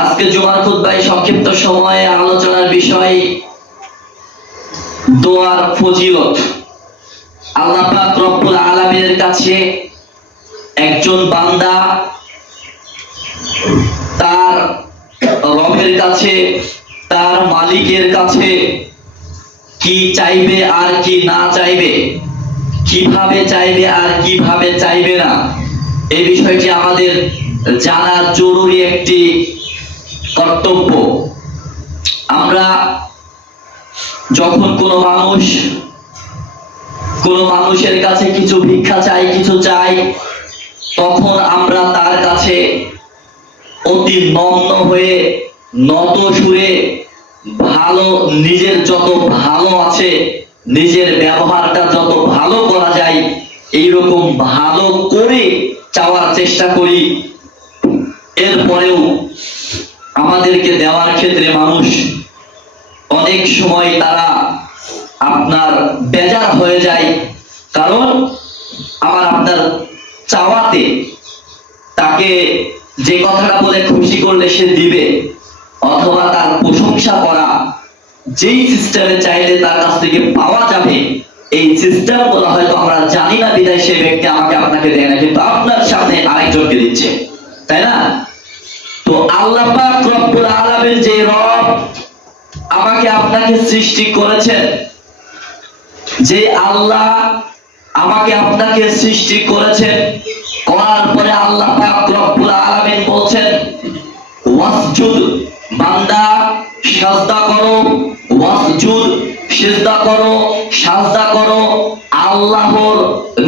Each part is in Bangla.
আজকে জুমার খুতবায় সংক্ষিপ্ত সময়ে আলোচনার বিষয় দোয়ার ফজিলত। আল্লাহ পাক রব্বুল আলামিনের কাছে একজন বান্দা তার রবের কাছে, তার মালিকের কাছে কি চাইবে আর কি না চাইবে, কিভাবে চাইবে আর কিভাবে চাইবে না, এই বিষয়টি আমাদের জানা জরুরি একটি কর্তব্য। আমরা যখন কোনো মানুষের কাছে কিছু ভিক্ষা চাই, কিছু চাই, তখন আমরা তার কাছে অতি নম্র হয়ে, নত সুরে, ভালো, নিজের যত ভালো আছে, নিজের ব্যবহারটা যত ভালো করা যায় এইরকম ভালো করে চাওয়ার চেষ্টা করি। এরপরেও আমাদেরকে দেওয়ার ক্ষেত্রে মানুষ অনেক সময় তারা আপনার বেজার হয়ে যায়, কারণ আপনার চাওয়াতে তাকে যে কথাটা বলে খুশি করলে সে দিবে, অথবা তার প্রশংসা করা, যেই সিস্টেমে চাইলে তার কাছ থেকে পাওয়া যাবে, এই সিস্টেম বলা হয়তো আমরা জানি না, বিদায় সেই ব্যক্তি আমাকে আপনাকে দেয় না, কিন্তু আপনার সামনে আরেকজনকে দিচ্ছে, তাই না? তো আল্লাহ পাক রব্বুল আলামিন যে রব আমাকে আপনাকে সৃষ্টি করেছেন, যে আল্লাহ আমাকে আপনাকে সৃষ্টি করেছেন, করার পরে আল্লাহ পাক রব্বুল আলামিন বলছেন ওয়াসজুদ, বান্দা সাজদা করো, ওয়াসজুদ, সিজদা করো, সাজদা করো, আল্লাহর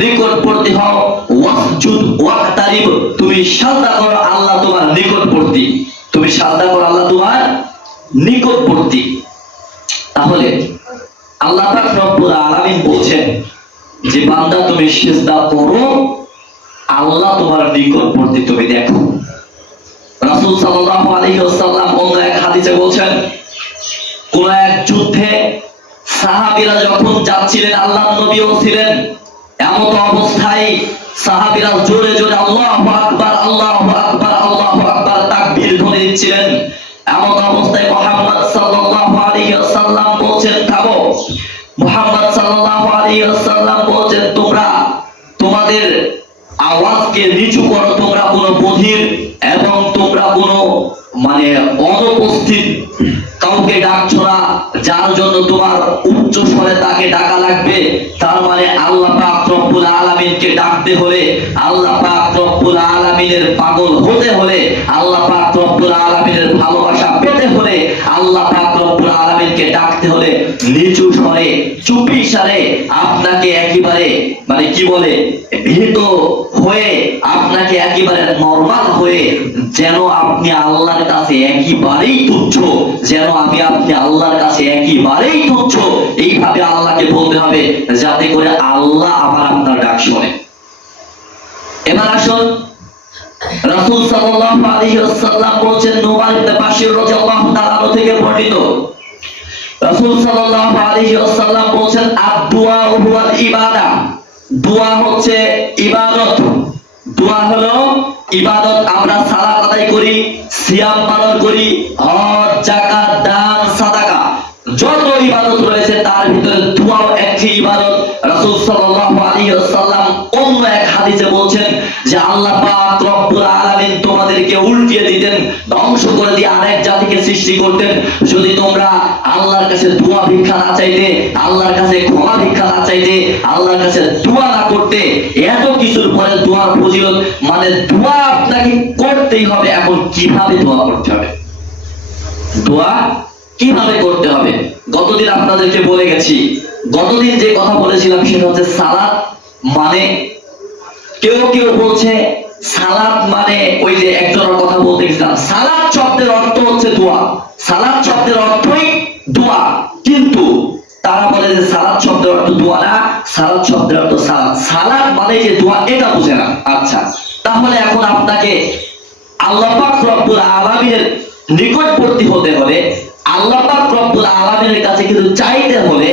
নিকটবর্তী হও, ওয়াসজুদ ওয়াক্তারিব, তুমি সাজদা করো, আল্লাহ তোমার নিকটবর্তী, তুমি সাজদা করো, আল্লাহ তোমার নিকটবর্তী। তাহলে আল্লাহ পাক রব্বুল আলামিন বলছেন যে বান্দা তুমি সিজদা করো, আল্লাহ তোমার নিকটবর্তী, তুমি দেখো। রাসূল সাল্লাল্লাহু আলাইহি ওয়াসাল্লাম অন্য এক হাদিসে বলছেন, কোন এক যুদ্ধে সাহাবীরা যখন যাচ্ছিলেন, আল্লাহর নবীও ছিলেন, এমন অবস্থায় সাহাবীরা জোরে জোরে আল্লাহু আকবার, আল্লাহু আকবার, আল্লাহু আকবার তাকবীর ধ্বনি দিচ্ছিলেন। এমন অবস্থায় মুহাম্মদ সাল্লাল্লাহু আলাইহি ওয়াসাল্লাম বলছেন, থামো। মুহাম্মদ সাল্লাল্লাহু আলাইহি ওয়াসাল্লাম বলছেন, তোমরা তোমাদের আওয়াজকে নিচু করো, তোমরা কোনো বধির এবং তোমরা কোনো অনুপস্থিত কাউকে ডাকছো না, যার জন্য তোমার উচ্চ স্বরে তাকে ডাকা লাগবে। তার মানে আল্লাহ পাক রব্বুল আলামিনকে ডাকতে হলে, আল্লাহ পাক রব্বুল আলামিনের পাগল হতে হলে, আল্লাহ পাক রব্বুল আলামিনের ভালোবাসা পেতে হলে, আল্লাহ পাক রব্বুল আলামিনকে ডাকতে হলে নিচু স্বরে, চুপি সারে, আপনাকে একেবারে ভীত হয়ে, আপনাকে একেবারে নরমাল হয়ে, যেন আপনি আল্লাহর কাছে একেবারেই তুচ্ছ, যেন আপনি আল্লাহর কাছে একেবারেই তুচ্ছ, এইভাবে আল্লাহকে বলতে হবে, যাতে করে আল্লাহ আবার আপনার ডাক শোনে। এবার আসুন, রাসূল সাল্লাল্লাহু আলাইহি ওয়াসাল্লাম বলেছেন, নুমান ইবনে বাশির রাদিয়াল্লাহু তাআলা থেকে বর্ণিত, রাসূল সাল্লাল্লাহু আলাইহি ওয়াসাল্লাম বলেছেন, আদ-দুআ হুয়াল ইবাদা, দোয়া হচ্ছে ইবাদত। দোয়া হলো ইবাদত। আমরা সালাত আদায় করি, সিয়াম পালন করি, হজ, যাকাত, দান, সাদাকা, যত ইবাদত রয়েছে তার ভিতরে দোয়াও একটি ইবাদত। রাসূল সাল্লাল্লাহু আলাইহি ওয়াসাল্লাম অন্য এক হাদিসে বলেছেন যে আল্লাহ পাক রব্বুল আলামিন তোমাদেরকে উল্টিয়ে দিতেন, ধ্বংস করে দিয়ে আরেক জাতিকে সৃষ্টি করতেন, যদি তোমরা আল্লাহর কাছে দোয়া ভিক্ষা না চাইতে, আল্লাহর কাছে ক্ষমা ভিক্ষা না চাইতে, আল্লাহর কাছে দোয়া না করতে। এত কিছুর পরে দোয়ার ফজিলত, দোয়া আপনাকে করতেই হবে। এখন কিভাবে দোয়া করতে হবে, দোয়া কিভাবে করতে হবে, গতদিন আপনাদেরকে বলে গেছি। গতদিন যে কথা বলেছিলাম সেটা হচ্ছে সালাত মানে, কেউ কেউ বলছে সালাত মানে ওই যে একজনের কথা বলতে গেছিলাম, সালাত শব্দের অর্থ হচ্ছে দোয়া, সালাত শব্দের অর্থই দোয়া, কিন্তু তারা বলে যে সালাত শব্দের অর্থ দোয়া না, সালাত শব্দের অর্থ সালাত, সালাত মানে যে দোয়া, এটা বুঝে না। আচ্ছা, তাহলে এখন আপনাকে আল্লাহ পাক রব্বুল আলামিনের নিকটবর্তী হতে হবে, আল্লাহ পাক রব্বুল আলামিনের কাছে কিছু চাইতে হলে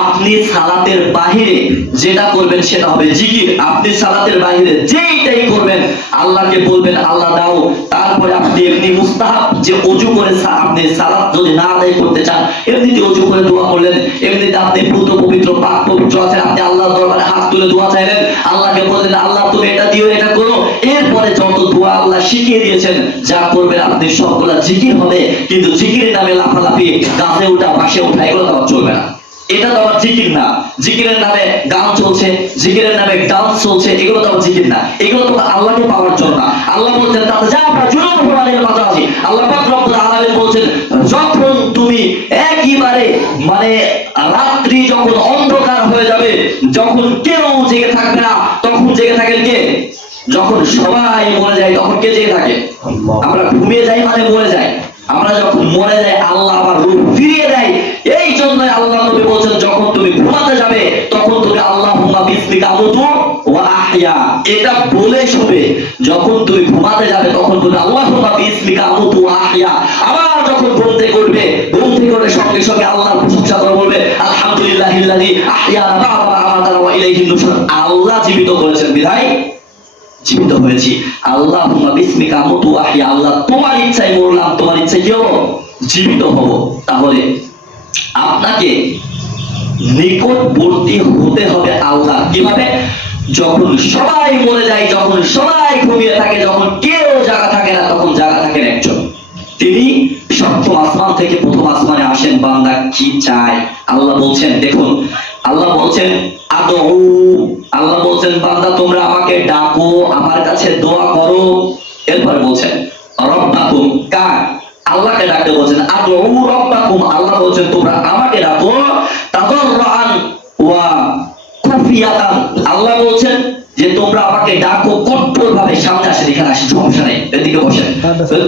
আপনি সালাতের বাহিরে যেটা করবেন সেটা হবে জিকির। আপনি সালাতের বাহিরে যেইটাই করবেন আল্লাহকে বলবেন আল্লাহ দাও। তারপরে আপনি এমনি মুস্তাহাব যে ওযু করে আপনি সালাত যদি না আদায় করতে চান এমনিতে ওযু করে দোয়া করলেন, এমনিতে আপনি পুত পবিত্র পাক পবিত্র আছেন, আপনি আল্লাহর দরবারে হাত তুলে দোয়া চাইলেন, আল্লাহকে বললেন আল্লাহ তুমি এটা দিও এটা করো। এরপরে যত দোয়া আল্লাহ শিখিয়ে দিয়েছেন যা করবেন আপনি সবগুলা জিকির হবে। কিন্তু জিকিরের নামে লাফালাফি, গাছে ওঠা বাসে ওঠা এগুলো তো চলবে না। এটা তো আবার জিকির না। জিকিরের নামে গান চলছে, জিকিরের নামে ডান্স চলছে, এগুলো তো আবার জিকির না। এগুলো তো আল্লাহকে পাওয়ার জন্য না। আল্লাহ বলছেন তাতে যা জুলুম প্রমাণের মাঝে আছে। আল্লাহ পাক রব্বুল আলামিন বলছেন যখন তুমি একেবারে মানে রাত্রি যখন অন্ধকার হয়ে যাবে, যখন কেউ জেগে থাকবে না, তখন জেগে থাকেন কে? যখন সবাই মরে যায় তখন কে জেগে থাকে? আমরা ঘুমিয়ে যাই মানে মরে যাই। আমরা যখন মরে যাই আল্লাহ আবার রূহ ফিরিয়ে দেয়। এই জন্য আল্লাহ নবী বলেন যখন তুমি ঘুমাতে যাবে তখন তুমি আল্লাহুম্মা বিসমিকা আমুতু ওয়া আহইয়া এটা বলে শুবে। যখন তুমি ঘুমাতে যাবে তখন তুমি আল্লাহুম্মা বিসমিকা আমুতু ওয়া আহইয়া। আবার যখন ঘুম থেকে উঠবে, ঘুম থেকে উঠে সঙ্গে সঙ্গে আল্লাহর প্রশংসা করে বলবে আলহামদুলিল্লাহিল্লাযী আহইয়ানা বা'দা মা আমাতানা ওয়া ইলাইহিন নুশুর। আল্লাহ জীবিত করেছেন বিধায় জীবিত হয়েছি। আল্লাহুম্মা বিসমিকা আমুতু ওয়া আহইয়া, আল্লাহ তোমার ইচ্ছায় মরলাম, তোমার ইচ্ছায় কি হবো? জীবিত হব। তাহলে আপনাকে নিকটবর্তী হতে হবে আল্লাহ। কিভাবে? যখন সবাই মরে যায়, যখন সবাই ঘুমিয়ে থাকে, যখন কেউ জাগা থাকে না, তখন জাগা থাকেন একজন। তিনি সপ্তম আসমান থেকে প্রথম আসমানে আসেন, বান্দা কি চায় আল্লাহ বলছেন। দেখুন আল্লাহ বলছেন আদউ, আল্লাহ বলছেন বান্দা তোমরা আমাকে ডাকো, আমার কাছে দোয়া করো। এরপর বলছেন রব্বাকুম, কার? আল্লাহকে ডাকতে বলছেন আদউ রব্বাকুম, আল্লাহ বলছেন তোমরা আমাকে ডাকো তাদাররুআন ওয়া খুফিয়াতান। আল্লাহ বলছেন যে তোমরা আমাকে ডাকো কঠোর ভাবে। সামনে আসেন, এখানে আসেন, সমস্যা নেই, এদিকে বসেন।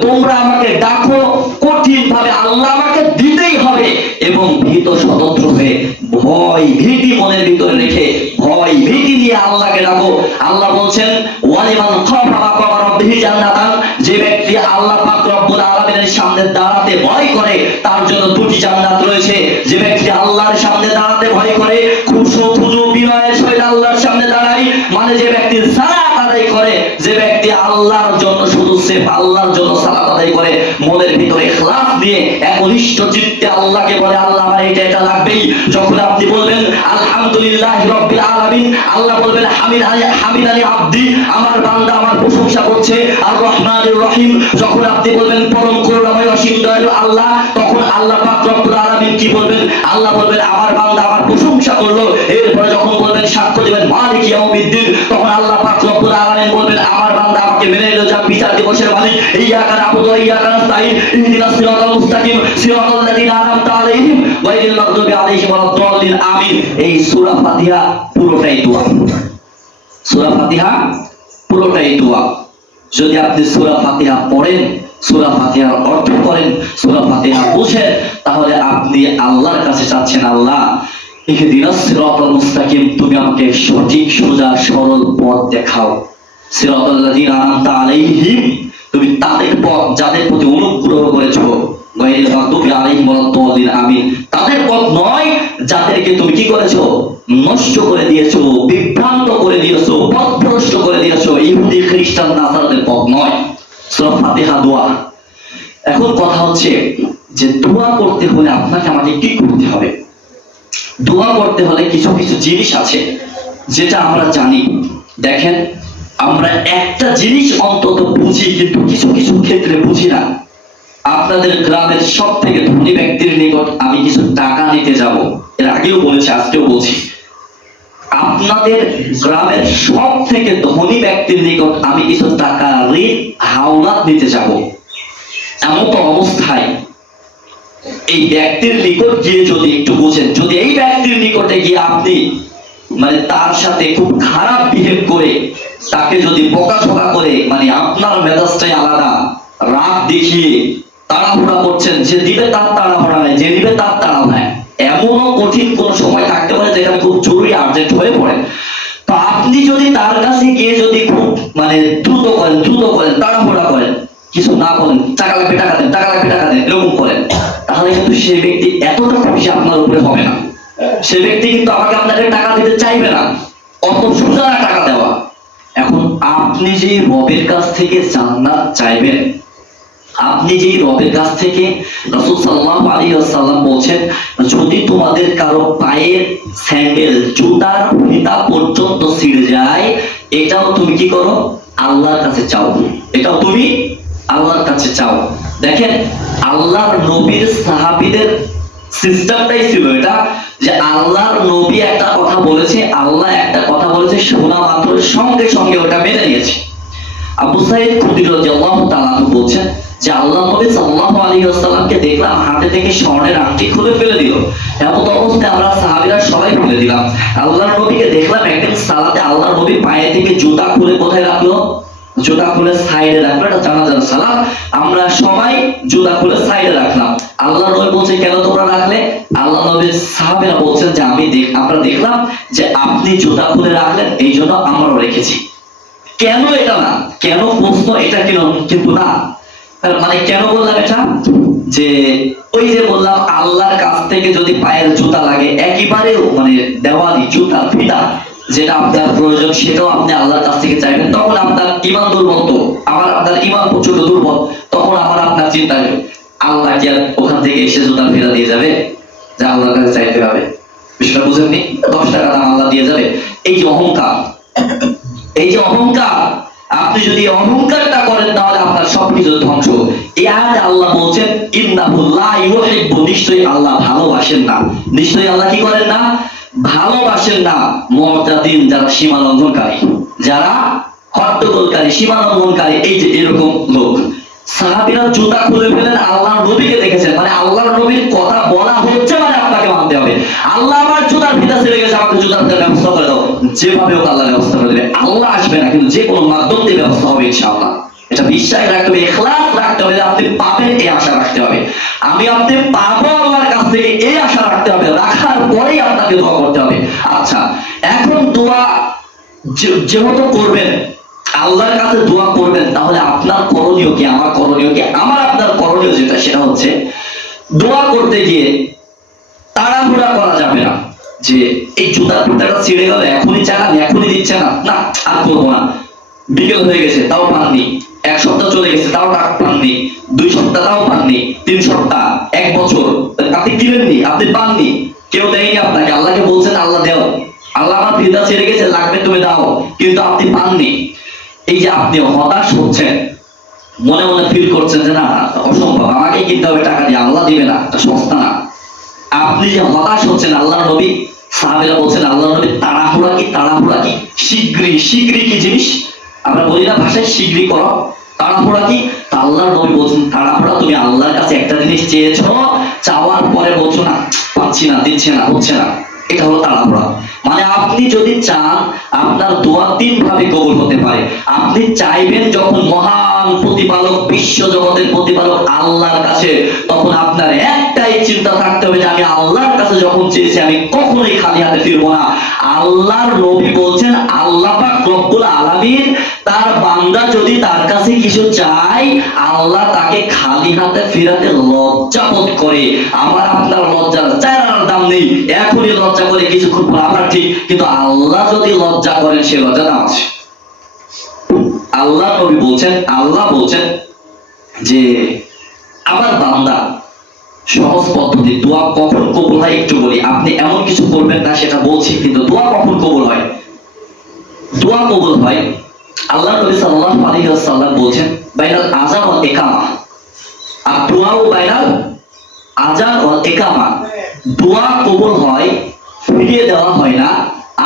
তোমরা আমাকে ডাকো কঠিন ভাবে, আল্লাহ আমাকে দিতেই হবে, এবং ভীত স্বতন্ত্র হয়ে ভয় ভীতি মনের ভিতরে রেখে ভয় ভীতি নিয়ে আল্লাহকে ডাকো। আল্লাহ বলছেন ওয়ালিমান খাফা মাকামা রাব্বিহি জান্নাতান, যে ব্যক্তি আল্লাহ পাক রব্বুল আলামিনের সামনে দাঁড়াতে ভয় করে তার জন্য দুটি জান্নাত রয়েছে। যে ব্যক্তি আল্লাহর সামনে দাঁড়াতে ভয় করে, খুশু বিনয়ের সহিত আল্লাহর সামনে দাঁড়ায়, মানে যে ব্যক্তি সালাত আদায় করে, যে ব্যক্তি আল্লাহর জন্য শুধু সিফ আল্লাহর জন্য সালাত আদায় করে, মনের ভিতরে ইখলাস দিয়ে একনিষ্ঠ চিত্তে আল্লাহকে বলে আল্লাহ আমার এটা লাগবেই। যখন আপনি বলবেন আলহামদুলিল্লাহি রাব্বিল আলামিন, আল্লাহ বলবেন হামিদানি আব্দি, আমার বান্দা আমার প্রশংসা করছে। আর রহমানির রহিম, যখন আপনি বলবেন পরম করুণাময় অসীম দয়ালু আল্লাহ, তখন আল্লাহ পাক রব্বুল আলামিন কি বলবেন? আল্লাহ বলবেন আমার বান্দা আমার প্রশংসা করলো। এরপরে যখন বলবেন সাক্ষ্য দিবেন মালিক ইয়াউমিদ্দিন, তখন আল্লাহ পাক রব্বুল আলামিন বলবেন আমার বান্দা আমাকে মেনে নিল, যা বিচার দিবসের মালিক। ইয়্যাকা না'বুদু ওয়া ইয়্যাকা নাস্তাঈন, ইহদিনাস সিরাতাল মুস্তাকিম, সিরাতাল লাযীনা আন'আমতা আলাইহিম গায়রিল মাগদুবি আলাইহিম ওয়ালাদ-দাল্লিন। আমিন। এই সূরা ফাতিহা পুরোটাই দোয়া। সূরা ফাতিহা পুরোটাই দোয়া। যদি আপনি সূরা ফাতিহা পড়েন, সূরা ফাতিহার অর্থ করেন, সূরা ফাতিহা বুঝেন, তাহলে আপনি আল্লাহর কাছে চাচ্ছেন আল্লাহ ইহদিনাস সিরাতাল মুস্তাকিম, তুমি আমাকে সঠিক সোজা সরল পথ দেখাও। সিরাতাল লাযীনা আন'আমতা আলাইহিম, তুমি তাদের পথ যাদের প্রতি অনুগ্রহ করেছো, গায়রিল মাগদুবি আলাইহিম ওয়ালাদ-দাল্লিন। আমিন। তাদের পথ নয় যাদেরকে তুমি কি করেছো? নষ্ট করে দিয়েছো, বিভ্রান্ত করে দিয়েছো, পথভ্রষ্ট করে দিয়েছো। ইহুদি খ্রিস্টান নাসারাদের পথ নয়। সূরা ফাতিহা দোয়া। এখন কথা হচ্ছে যে দোয়া করতে হলে আপনাকে আমাকে কি করতে হবে? দোয়া করতে হলে কিছু কিছু জিনিস আছে যেটা আমরা জানি। দেখেন আমরা একটা জিনিস অন্তত বুঝি, কিন্তু কিছু কিছু ক্ষেত্রে বুঝি না। আপনাদের গ্রামের সব থেকে ধনী ব্যক্তির নিকট আমি কিছু টাকা নিতে যাব, এর আগেও বলেছি আজকেও বলছি, আপনাদের গ্রামের সব থেকে ধনী ব্যক্তির নিকট আমি কিছু টাকা ঋণ হাওলাত নিতে যাব। এমন তো অবস্থায় এই ব্যক্তির নিকট গিয়ে যদি একটু বুঝেন, যদি এই ব্যক্তির নিকটে গিয়ে আপনি মানে তার সাথে খুব খারাপ বিহেভ করে, তাকে যদি বকাঝকা করে, মানে আপনার মেজাজটাই আলাদা, রাগ দেখিয়ে তাড়াহুড়া করছেন, যে দিবে তার তাড়াহুড়া নেই, যে দিবে তার তাড়া নেই, এমনও কঠিন কোন সময় থাকতে পারে যেখানে খুব জরুরি আর্জেন্ট হয়ে পড়ে। তো আপনি যদি তার কাছে গিয়ে যদি খুব মানে দ্রুত করেন তাড়াহুড়া করেন, কিছু না বলেন, টাকা লাগবে টাকা দেন, টাকা লাগবে টাকা দেন, এরকম করেন, তাহলে কিন্তু সেই ব্যক্তি এতটা খুশি আপনার উপরে হবে না। সে ব্যক্তি কিন্তু আমাকে আপনাকে টাকা দিতে চাইবে না, অত সোজা না টাকা দেওয়া। এখন আপনি যে রবের কাছ থেকে জান্নাত চাইবেন, আপনি যে রবের কাছ থেকে, রাসূল সাল্লাল্লাহু আলাইহি ওয়াসাল্লাম বলেন যদি তোমাদের কারো পায়ের স্যান্ডেল জুতার ফিতা পর্যন্ত ছিঁড়ে যায়, এটাও তুমি কি করো? আল্লাহর কাছে চাও, এটাও তুমি আল্লাহর কাছে চাও। দেখেন আল্লাহর নবীর সাহাবীদের সিস্টেমটাই ছিল এটা, যে আল্লাহর নবী একটা কথা বলেছে, আল্লাহ একটা কথা বলেছে, শোনা মাত্র সঙ্গে সঙ্গে ওটা মেনে নিয়েছে। আবু সাঈদ খুদরি রাদিয়াল্লাহু তাআলা বলছেন যে আল্লাহ নবী সাল্লাল্লাহু আলাইহি ওয়াসাল্লামকে দেখলাম হাতে থেকে স্বর্ণের আংটি খুলে ফেলে দিল। এমন অবস্থায় আমরা সাহাবীরা সবাই ফেলে দিলাম। আল্লাহর নবীকে দেখলাম একদিন সালাতে আল্লাহর নবী পায়ে থেকে জুতা খুলে কোথায় রাখলো? জুতা খুলে সাইডে রাখলো। এটা জানাজার সালাত, আমরা সবাই জুতা খুলে সাইডে রাখলাম। আল্লাহর নবী বলছে কেন তোমরা রাখলে? আল্লাহ নবীর সাহাবীরা বলছেন যে আমরা দেখলাম যে আপনি জুতা খুলে রাখলেন, এই জন্য আমরাও রেখেছি। কেন এটা না, কেন প্রশ্ন এটা কিন্তু না, মানে কেন বললাম এটা? যে ওই যে বললাম আল্লাহর কাছ থেকে যদি পায়ের জুতা লাগে, একেবারে মানে দেওয়ালি জুতা ফিতা যেটা আপনার প্রয়োজন সেটাও আপনি আল্লাহর কাছ থেকে চাইবেন, তখন আপনার ইমান দুর্বল, তো আপনার ইমান প্রচন্ড দুর্বল, তখন আপনার চিন্তা হবে আল্লাহ কি আর ওখান থেকে এসে জুতা ফিতা দিয়ে যাবে যে আল্লাহর কাছে চাইতে হবে? বিষয়টা বুঝেননি? 10 টাকা দাম আল্লাহ দিয়ে যাবে। এই যে অহংকার, এই যে অহংকার, আপনি যদি অহংকারটা করেন তাহলে আপনার সবকিছু ধ্বংস। এই আয়াতে আল্লাহ বলছেন ইন্নাহু লা ইউহিব্বু, নিশ্চয়ই আল্লাহ ভালোবাসেন না, নিশ্চয়ই আল্লাহ কি করেন না? ভালোবাসেন না মুতাদিন, যারা সীমা লঙ্ঘনকারী, যারা হট্টগোলকারী, সীমা লঙ্ঘনকারী, এই যে এরকম লোক। সাহাবীরা জুতা খুলে ফেলেন, আল্লাহর নবীকে দেখেছেন, মানে আল্লাহর নবীর কথা বলা হচ্ছে, মানে আপনাকে মানতে হবে। আল্লাহ আমার জুতার ফিতা ছিঁড়ে গেছে, আমাকে জুতার ফিতার ব্যবস্থা করে দাও, যেভাবে হোক আল্লাহ ব্যবস্থা করে দেবে। আল্লাহ আসবে না, কিন্তু যে কোনো মাধ্যম দিয়ে ব্যবস্থা হবে ইনশাআল্লাহ। এটা বিশ্বাস রাখতে হবে, ইখলাস রাখতে হবে, আপনি পাবেন এই আশা রাখতে হবে, আমি আপনি পাবো আল্লাহর কাছ থেকে এই আশা রাখতে হবে, রাখার পরেই আপনাকে দোয়া করতে হবে। আচ্ছা, এখন দোয়া যেহেতু করবেন, আল্লাহর কাছে দোয়া করবেন, তাহলে আপনার করণীয় কি, আমার করণীয় কি? আমার আপনার করণীয় যেটা, সেটা হচ্ছে দোয়া করতে গিয়ে তাড়াহুড়া করা যাবে না, যে এই জুতার ফিতাটা ছিঁড়ে গেল এখনই চালান, এখনই দিচ্ছে না, না আর করবো না, বিকেল হয়ে গেছে তাও পাননি, 1 সপ্তাহ চলে গেছে তাও টাকা পাননি, 2 সপ্তাহ তাও পাননি, 3 সপ্তাহ, 1 বছর আপনি কিনেননি, আপনি পাননি, কেউ দেয়নি আপনাকে, আল্লাহকে বলছেন আল্লাহ দেও, আল্লাহ আমার ফিতা ছিঁড়ে গেছে লাগবে তুমি দাও, কিন্তু আপনি পাননি। এই যে আপনি হতাশ হচ্ছেন, মনে মনে ফিল করছেন যে না অসম্ভব, আমাকে কিনতে হবে টাকা দিয়ে, আল্লাহ দিবে না, এটা সস্তা না। আপনি যে হতাশ হচ্ছেন, আল্লাহর নবী সাহাবীরা বলছেন আল্লাহর নবী তাড়াহুড়া কি, তাড়াহুড়া কি, শীঘ্রই, শীঘ্রই কি জিনিস? আমরা বলি না ভাষায় শীঘ্রই করো, তাড়াহুড়া কি? আল্লাহর নবী বলছেন তাড়াহুড়া, তুমি আল্লাহর কাছে একটা জিনিস চেয়েছো, চাওয়ার পরে বলছো না পাচ্ছি না, দিচ্ছে না, হচ্ছে না, এটা হলো তাড়াহুড়া। মানে আপনি যদি চান আপনার দোয়া 3 ভাবে কবুল হতে পারে। আপনি চাইবেন যখন মহান প্রতিপালক, বিশ্ব জগতের প্রতিপালক আল্লাহর কাছে, তখন আপনার একটাই চিন্তা থাকতে হবে যে আমি আল্লাহর কাছে যখন চেয়েছি আমি কখনোই খালি হাতে ফিরবো না। আল্লাহর নবী বলছেন আল্লাহ পাক রব্বুল আলামিন তার বান্দা যদি তার কাছে কিছু চায়, আল্লাহ তাকে খালি হাতে ফিরাতে লজ্জা বোধ করে। আমার আপনার লজ্জার চারার দাম নেই, এখনই লজ্জা করে কিছুক্ষণ পর আবার ঠিক, কিন্তু আল্লাহ যদি লজ্জা করেন সে লজ্জা দাম আছে। আল্লাহ নবী বলছেন, আল্লাহ বলছেন যে আমার বান্দা, সহজ পদ্ধতি দোয়া কখন কবুল হয় একটু বলি, আপনি এমন কিছু করবেন না সেটা বলছি, কিন্তু দোয়া কখন কবুল হয়? দোয়া কবুল হয়, আল্লাহ নবী সাল্লাল্লাহু আলাইহি ওয়াসাল্লাম বলছেন বাইনাল আযান ওয়াল ইকামা, আর দোয়া ও বাইনাল আযান ওয়াল ইকামা, দোয়া কবুল হয়, ফিরিয়ে দেওয়া হয় না,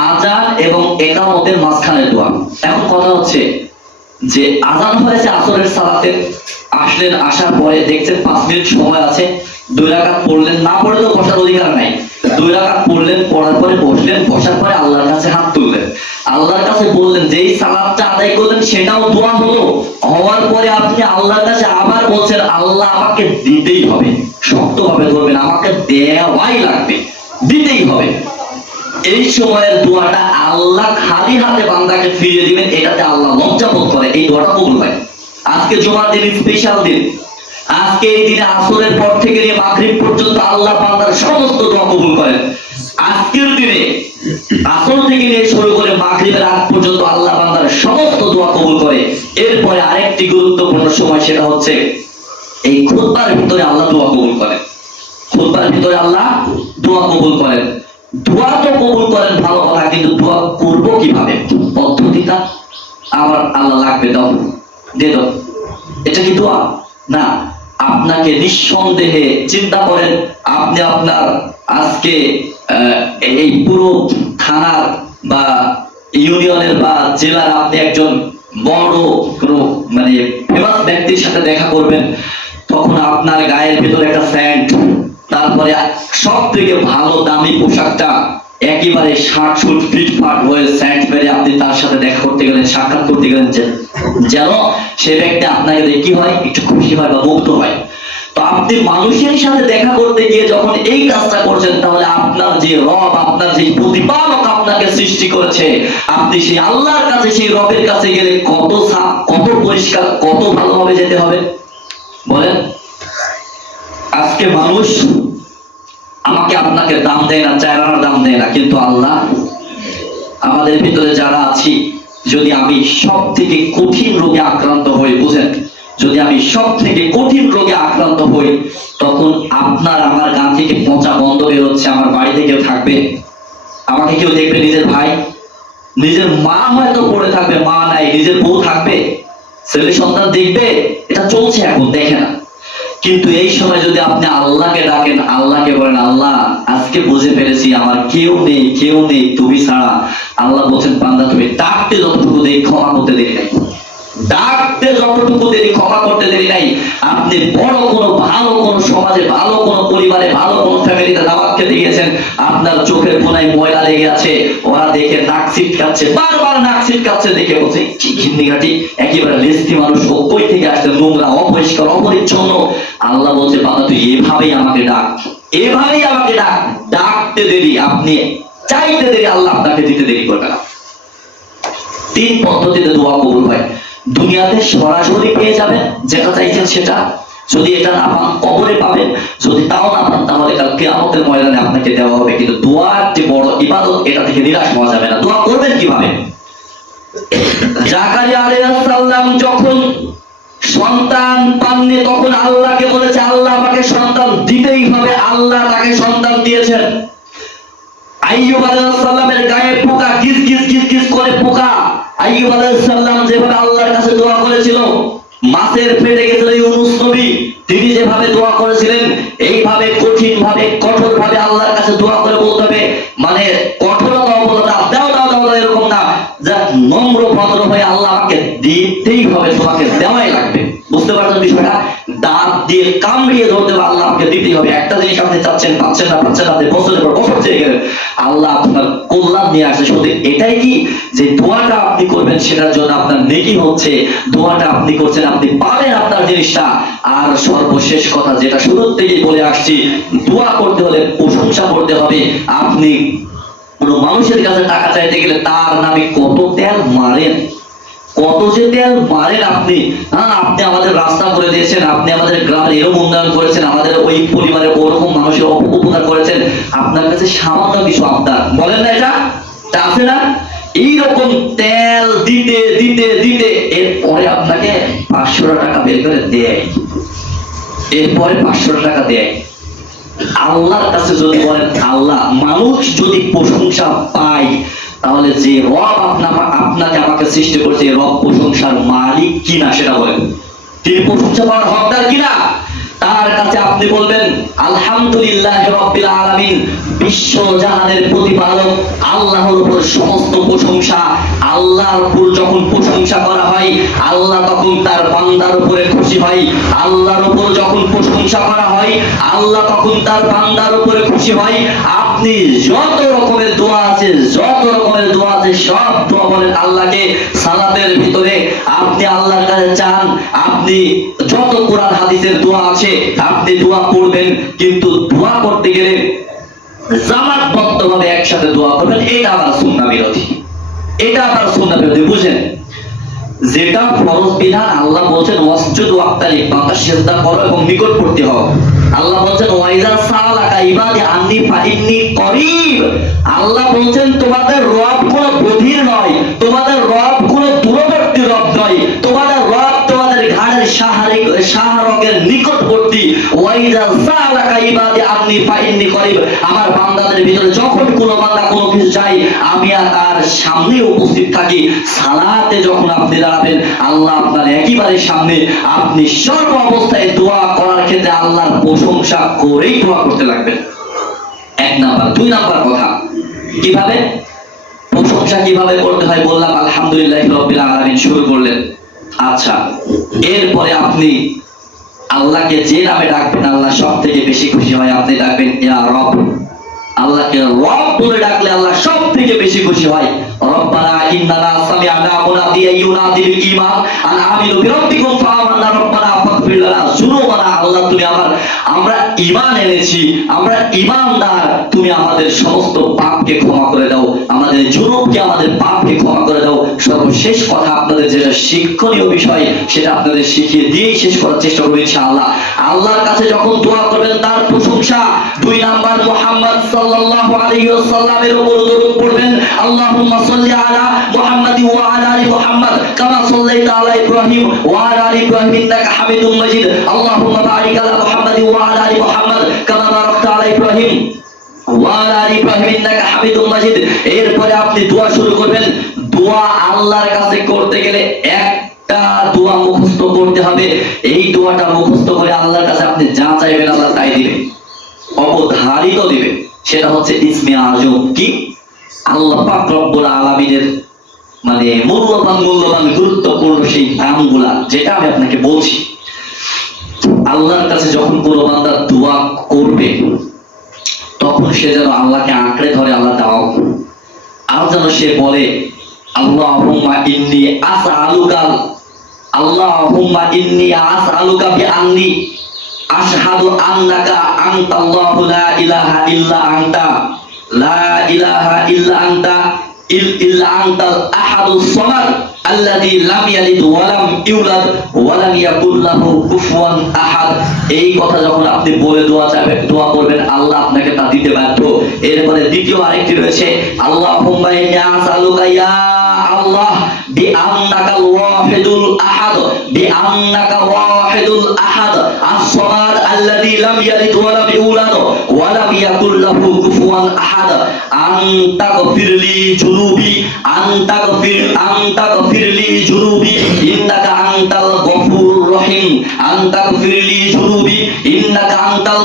আযান এবং ইকামতের মাঝখানে দোয়া। এখন কথা হচ্ছে যে আযান হয়েছে আসরের সালাতে, আসলেন, আসার পরে দেখছেন 5 মিনিট সময় আছে, 2 রাকাত পড়লেন, না পড়লেও বসার অধিকার নাই, 2 রাকাত পড়লেন, পড়ার পরে বসলেন, বসার পরে আল্লাহর কাছে হাত তুললেন, আল্লাহর কাছে বললেন, যেই সালাতটা আদায় করলেন সেটাও দোয়া হলো, হওয়ার পরে আপনি আল্লাহর কাছে আবার বলছেন আল্লাহ আমাকে দিতেই হবে, শক্তভাবে ধরবেন, আমাকে দেওয়াই লাগবে, দিতেই হবে। এই সময়ের দোয়াটা আল্লাহ খালি হাতে বান্দাকে ফিরিয়ে দিবেন, এটাতে আল্লাহ লজ্জা বোধ করে, এই দোয়াটা কবুল হয়। আজকে জুমার দিন স্পেশাল দিন, আজকে এই দিনে আসরের পর থেকে নিয়ে মাগরিব পর্যন্ত আল্লাহ বান্দার সমস্ত দোয়া কবুল করেন। আজকের দিনে আসর থেকে নিয়ে শুরু করে মাগরিবের আগ পর্যন্ত আল্লাহ বান্দার সমস্ত দোয়া কবুল করে। এরপরে আরেকটি গুরুত্বপূর্ণ সময়, সেটা হচ্ছে এই খুতবার ভিতরে আল্লাহ দোয়া কবুল করেন। খুতবার ভিতরে আল্লাহ দোয়া কবুল করেন। দোয়া তো কবুল করেন ভালো কথা, কিন্তু দোয়া করবো কিভাবে, পদ্ধতিটা আমার আল্লাহ লাগবে, দাও দিয়ে দাও, এটা কি দোয়া? না। আপনাকে নিঃসন্দেহে চিন্তা করেন, আপনি আপনার আজকে এই পুরো থানার বা ইউনিয়নের বা জেলার আপনি একজন বড় কোনো মানে ফেমাস ব্যক্তির সাথে দেখা করবেন, তখন আপনার গায়ের ভিতরে একটা স্যান্ড, তারপরে সব থেকে ভালো দামি পোশাকটা একেবারে শার্ট শুট ফিটফাট হয়ে স্যান্ড মেরে আপনি তার সাথে দেখা করতে গেলেন, সাক্ষাৎ করতে গেলেন, যেন সে ব্যক্তি আপনাকে দেখে কি হয়, একটু খুশি হয় বা মুগ্ধ হয়। তো আপনি মানুষের সাথে দেখা করতে গিয়ে যখন এই কাজটা করছেন, তাহলে আপনার যে রব, আপনার যে প্রতিপালক আপনাকে সৃষ্টি করেছে, আপনি সেই আল্লাহর কাছে, সেই রবের কাছে গেলে কত সাফ, কত পরিষ্কার, কত ভালোভাবে যেতে হবে বলেন। আজকে মানুষ আমাকে আপনাকে দাম দেয় না, চেহারার দাম দেয় না, কিন্তু আল্লাহ আমাদের ভিতরে যারা আছি, যদি আমি সব থেকে কঠিন রোগে আক্রান্ত হই, বুঝেন, যদি আমি সব থেকে কঠিন রোগে আক্রান্ত হই, তখন আপনার আমার গান থেকে পচা বন্ধ বেরোচ্ছে, আমার বাড়িতে কেউ থাকবে, আমাকে কেউ দেখবে, নিজের ভাই, নিজের মা হয়তো পড়ে থাকবে, মা নাই, নিজের বউ থাকবে, ছেলে সন্তান দেখবে, এটা চলছে এখন, দেখে না। কিন্তু এই সময় যদি আপনি আল্লাহকে ডাকেন, আল্লাহকে বলেন, আল্লাহ আজকে বুঝে ফেলেছি আমার কেউ নেই, কেউ নেই তুমি ছাড়া। আল্লাহ বলছেন, বান্দা তুমি ডাকতে যতটুকু দেরি, ক্ষমা করতে দেরি নাই, ডাকতে যতটুকু দেরি, ক্ষমা করতে দেরি নাই। আপনি বড় কোনো ভালো কোনো সমাজে, ভালো কোনো পরিবারে, ভালো কোনো ফ্যামিলিতে দাওয়াত খেতে গিয়েছেন, আপনার চোখের কোনায় ময়লা লেগে আছে, ওরা দেখে নাক ছিটকাচ্ছে, বারবার নাক ছিটকাচ্ছে, দেখে বলছে কি ঘিন্নিঘাটি, একেবারে লেস্তি মানুষ, ও কই থেকে আসছে, নোংরা, অপরিষ্কার, অপরিচ্ছন্ন। আল্লাহ বলছে, বাবা তুই এভাবেই আমাকে ডাক, এভাবেই আমাকে ডাক। ডাকতে দেরি, আপনি চাইতে দেরি, আল্লাহ আপনাকে দিতে দেরি করবে না। 3 পদ্ধতিতে দোয়া কবুল হয়। দুনিয়াতে সরাসরি পেয়ে যাবেন যেটা চাইছেন সেটা, যদি এটা না পান কবরে পাবেন, যদি তাও না পান তাহলে কাল কিয়ামতের ময়দানে আপনাকে দেওয়া হবে। কিন্তু দোয়ার যে বড় ইবাদত, এটা থেকে নিরাশ হওয়া যাবে না। দোয়া করবেন কিভাবে? জাকারিয়া আলাইহিস সালাম যখন সন্তান পাননি, তখন আল্লাহকে বলেছে, আল্লাহ আমাকে সন্তান দিতেই হবে। আল্লাহ তাকে সন্তান দিয়েছেন। আইয়ুব আলাইহিস সালামের গায়ে পোকা, গিজ গিজ গিজ গিজ করে পোকা। আইয়ুব আলাইহিস সালাম যেভাবে আল্লাহর কাছে দোয়া করেছিল, মাছের পেটে গেছিল ইউনূস নবী, তিনি যেভাবে দোয়া করেছিলেন, এইভাবে কঠিন ভাবে, কঠোর ভাবে আল্লাহর কাছে দোয়া করে বলতে হবে। মানে কঠোরতা, অবলতা, দাও দাও দাও এরকম না, যা নম্র ভদ্র হয়ে আল্লাহ আমাকে দিতেই হবে, তোমাকে দেওয়াই লাগবে। বুঝতে পারছেন বিষয়টা? দাঁত দিয়ে কামড়িয়ে ধরতে হবে, আল্লাহ আমাকে দিতেই হবে। একটা জিনিস আপনি চাচ্ছেন, পাচ্ছেন না, পাচ্ছেন না, আপনি বছরের পর বছর চেয়ে গেলেন, আল্লাহ আপনার কল্যাণ নিয়ে আসছে। সত্যি এটাই কি, যে দোয়াটা আপনি করবেন সেটার জন্য আপনার নেকি হচ্ছে, দোয়াটা আপনি করছেন, আপনি পাবেন আপনার জিনিসটা। আর সর্বশেষ কথা, যেটা শুরুর থেকেই বলে আসছি, দোয়া করতে হলে প্রশংসা করতে হবে। আপনি কোন মানুষের কাছে টাকা চাইতে গেলে তার নামে কত তেল মারেন, কত যে তেল মারেন আপনি। হ্যাঁ, আপনি আমাদের রাস্তা করে দিয়েছেন, আপনি আমাদের গ্রামের এরকম উন্নয়ন করেছেন, আমাদের ওই পরিবারের ওরকম মানুষের উপকার করেছেন, আপনার কাছে সামান্য কিছু আবদার, বলেন না এটা আছে না? এইরকম তেল দিতে দিতে দিতে এরপরে আপনাকে 500 টাকা বের করে দেয়, এরপরে 500 টাকা দেয়। আল্লাহর কাছে যদি বলেন, আল্লাহ, মানুষ যদি প্রশংসা পায়, তাহলে যে রব আপনাকে আমাকে সৃষ্টি করেছে, রব প্রশংসার মালিক কিনা সেটা বলেন। তিনি প্রশংসা পাওয়ার হকদার কিনা, তার কাছে আপনি বলবেন, আলহামদুলিল্লাহ রাব্বিল আলামিন, বিশ্ব জাহানের প্রতিপালক আল্লাহর উপর সমস্ত প্রশংসা। আল্লাহর উপর যখন প্রশংসা করা হয়, আল্লাহ তখন তার বান্দার উপরে খুশি হয়। আল্লাহর উপর যখন প্রশংসা করা হয়, আল্লাহ তখন তার বান্দার উপরে খুশি হয়। আপনি যত রকমের দোয়া আছে, যত রকমের দোয়া আছে, সব দোয়া বলেন আল্লাহকে। সালাতের ভিতরে আপনি আল্লাহর কাছে চান, আপনি যত কোরআন হাদিসের দোয়া আছে আপনি দোয়া করবেন, কিন্তু দোয়া করতে গেলে জামাতবদ্ধভাবে একসাথে দোয়া করবেন। এটা আবার সুন্নাহ বিরোধী, এটা আবার সুন্নাহ বিরোধী, বুঝেন? যেটা ফরজ বিধান, আল্লাহ বলছেন ওয়াসজুদ ওয়াক্তারিব, বান্দা সিজদা করো এবং নিকটবর্তী হও। আল্লাহ বলছেন ওয়াইজা সালাকা সাআলাকা ইবাদি আন্নী ফাইন্নী করিব। আল্লাহ বলছেন তোমাদের রব কোনো বধির নয়, তোমাদের রব কোনো দূরবর্তী রব নয়, তোমাদের রব তোমাদের ঘাড়ের সাহারকের নিকটবর্তী। ওয়াইদা সাআলাকা ইবাদি আন্নী ফাইন্নী করিব। আমার বান্দাদের ভিতরে যখন কোনো বান্দা কোনো কিছু চাই, আমি তার সামনে উপস্থিত থাকি। সালাতে যখন আপনি দাঁড়াবেন, আল্লাহ আপনার একেবারে সামনে, আপনি সর্ব অবস্থায় দোয়া করার ক্ষেত্রে আল্লাহর প্রশংসা করেই দোয়া করতে লাগবেন। এক নাম্বার। দুই নাম্বার কথা, কিভাবে প্রশংসা কিভাবে করতে হয় বললাম, আলহামদুলিল্লাহি রাব্বিল আলামিন শুরু করলেন। আচ্ছা, এরপরে আপনি আল্লাহকে যে নামে ডাকবেন আল্লাহ সব থেকে বেশি খুশি হয়। আপনি ডাকবেন ইয়া রব। আল্লাহকে রব বলে ডাকলে আল্লাহ সব থেকে বেশি খুশি হয়। রব্বানা ইন্নানা সামি'না মুনাদিয়ান ইউনাদি বিল ঈমান আন আমিনু বিরাব্বিকুম ফাআমান্না রব্বানা ফাগফির লানা যুনুবানা। আল্লাহ তুমি আমরা ঈমান এনেছি, আমরা ঈমানদার, তুমি আমাদের সমস্ত পাপকে ক্ষমা করে দাও, আমাদের যুনুবকে আমাদের পাপকে ক্ষমা করে দাও। সর্বশেষ কথা, আপনাদের যেটা শিক্ষণীয় বিষয় সেটা আপনাদের শিখিয়ে দিয়েই শেষ করার চেষ্টা করব ইনশাআল্লাহ। আল্লাহর কাছে যখন দোয়া করবেন তার প্রশংসা। দুই নাম্বার, মুহাম্মদ সাল্লাল্লাহু আলাইহি ওয়াসাল্লামের উপর দরুদ পড়বেন। আল্লাহুম্মা সাল্লি আলা মুহাম্মাদি ওয়া আলা আলি মুহাম্মাদ কামা সাল্লাইতা আলা ইব্রাহিম ওয়া আলা আলি ইব্রাহিম ইন্নাকা হামিদুম মাজিদ। আল্লাহুম্মা বারিক আলা মুহাম্মাদি ওয়া আলা আলি মুহাম্মাদ কামা বারাকতা আলা ইব্রাহিম ওয়া আলা আলি ইব্রাহিম ইন্নাকা হামিদুম মাজিদ। এরপরে আপনি দোয়া শুরু করবেন। দোয়া আল্লাহর কাছে করতে গেলে একটা দোয়া মুখস্থ করতে হবে। এই দোয়াটা মুখস্থ করে আল্লাহর কাছে আপনি যা চাইবেন আল্লাহ তাই দিবেন, অবধারিত দিবেন। সেটা হচ্ছে ইসমে আজম। কি? আল্লাহ পাক রব্বুল আলামিনের মানে মূল্যবান গুরুত্বপূর্ণ সেই নামগুলা, যেটা আমি আপনাকে বলছি। আল্লাহর কাছে যখন কোনো বান্দা দোয়া করবে তখন সে যেন আল্লাহকে আঁকড়ে ধরে, আল্লাহ দাও। আর যেন সে বলে আল্লাহুম্মা ইন্নী আসআলুকা বিআন্নী আশহাদু আন্নাকা আনতাল্লাহু লা ইলাহা ইল্লা আনতা ইল্লা আনতাল আহাদুস সামাদ আল্লাযী লাম ইয়ালিদ ওয়া লাম ইউলাদ ওয়া লাম ইয়াকুল লাহু কুফুয়ান আহাদ। এই কথা যখন আপনি বলে দোয়া করবেন, আল্লাহ আপনাকে তা দিতে বাধ্য। এরপরে দ্বিতীয় আরেকটি রয়েছে, আল্লাহুম্মা ইন্নী আসআলুকা ইয়া আল্লাহ বিআন্নাকাল ওয়াহিদুল আহাদ as-সামাদ আল্লাযী লাম ইয়ালিদ ওয়া লাম ইউলাদ ওয়া লাম ইয়াকুল লাহু কুফুয়ান আহাদ আনতাগফিরলি যুনুবি ইন্নাকা আনতাল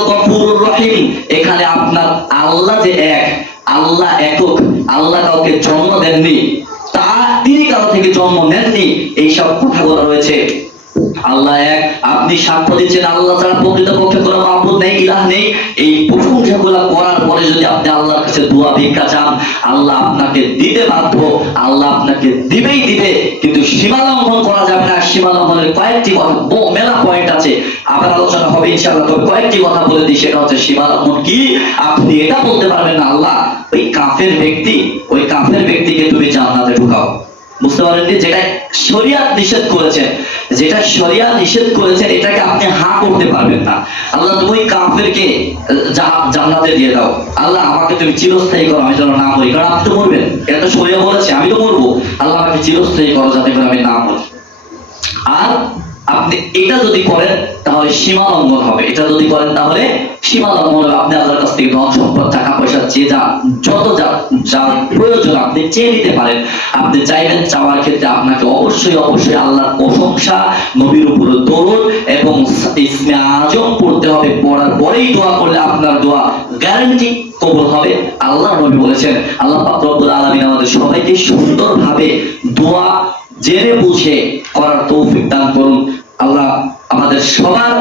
গফুরুর রহিম। এখানে আপনার আল্লাহ যে এক, আল্লাহ একক, আল্লাহ কাউকে জন্ম দেননি, তিনি কারো থেকে জন্ম নেননি, এইসব কথাগুলো রয়েছে। আল্লাহ এক, আপনি সাক্ষ্য দিচ্ছেন আল্লাহ ছাড়া প্রকৃতপক্ষে কোনো মাবুদ নেই, ইলাহ নেই। এই প্রশংসাগুলো করার পরে যদি আপনি আল্লাহর কাছে দোয়া ভিক্ষা চান, আল্লাহ আপনাকে দিতে বাধ্য, আল্লাহ আপনাকে দিবেই দিবে। কিন্তু সীমা লঙ্ঘন করা যাবে না। সীমা লঙ্ঘনের কয়েকটি কথা, মেলা পয়েন্ট আছে, আবার আলোচনা হবে ইনশাআল্লাহ। তবে কয়েকটি কথা বলে দিই, সেটা হচ্ছে সীমা লঙ্ঘন কি। আপনি এটা বলতে পারবেন না আল্লাহ ওই কাফের ব্যক্তিকে তুমি জান্নাতে ঢুকাও। বুঝতে পারেননি? যেটা শরিয়াত নিষেধ করেছেন এটাকে আপনি হা করতে পারবেন না। আল্লাহ তুমি কাফেরকে জান্নাতে দিয়ে দাও, আল্লাহ আমাকে তুমি চিরস্থায়ী করো, আমি যেন না মরি। কারণ আপনি তো মরবেন, এটা তো শরিয়া বলেছে, আমি তো মরবো। আল্লাহ আমাকে চিরস্থায়ী করো যাতে করে আমি না মরি। আর আপনি এটা যদি করেন তাহলে সীমা লঙ্ঘন হবে। এটা যদি করেন তাহলে সীমা লঙ্ঘন হবে। আপনি আল্লাহর কাছ থেকে ধন সম্পদ, টাকা পয়সা, যা প্রয়োজন আপনি চেয়ে নিতে পারেন। আপনি চাইবেন, চাওয়ার ক্ষেত্রে আপনাকে অবশ্যই আল্লাহর প্রশংসা, নবীর উপরে দরুদ এবং ইসমে আজম পড়তে হবে। পড়ার পরেই দোয়া করলে আপনার দোয়া গ্যারান্টি কবুল হবে। আল্লাহ নবী বলেছেন। আল্লাহ পাক রব্বুল আলামিন আমাদের সবাইকে সুন্দরভাবে দোয়া জেনে বুঝে করার তৌফিক দান করুন। আল্লাহ আমাদের সবার